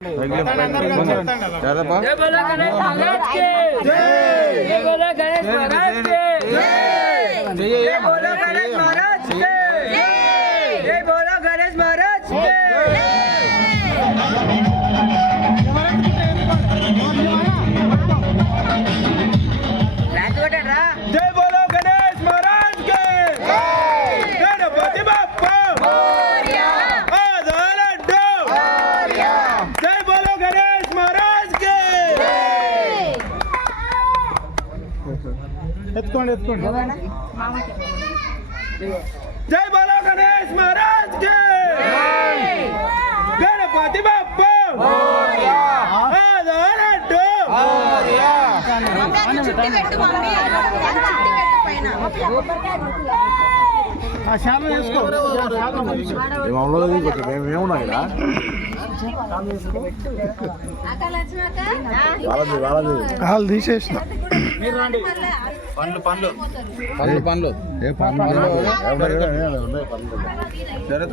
जय बोलो गणेश महाराज की जय। जय बोलो गणेश महाराज की जय। जय बोलो गणेश महाराज की जय। जय बोलो गणेश महाराज की जय बोलो गणेश महाराज के गणपति बाप्पा जय बोलो गणेश महाराज के जय बोलो गणेश महाराज के गणपति बाप्पा వాళ్ళు తీసేసిన పండ్లు పండ్లు పండ్లు పండ్లు శరత్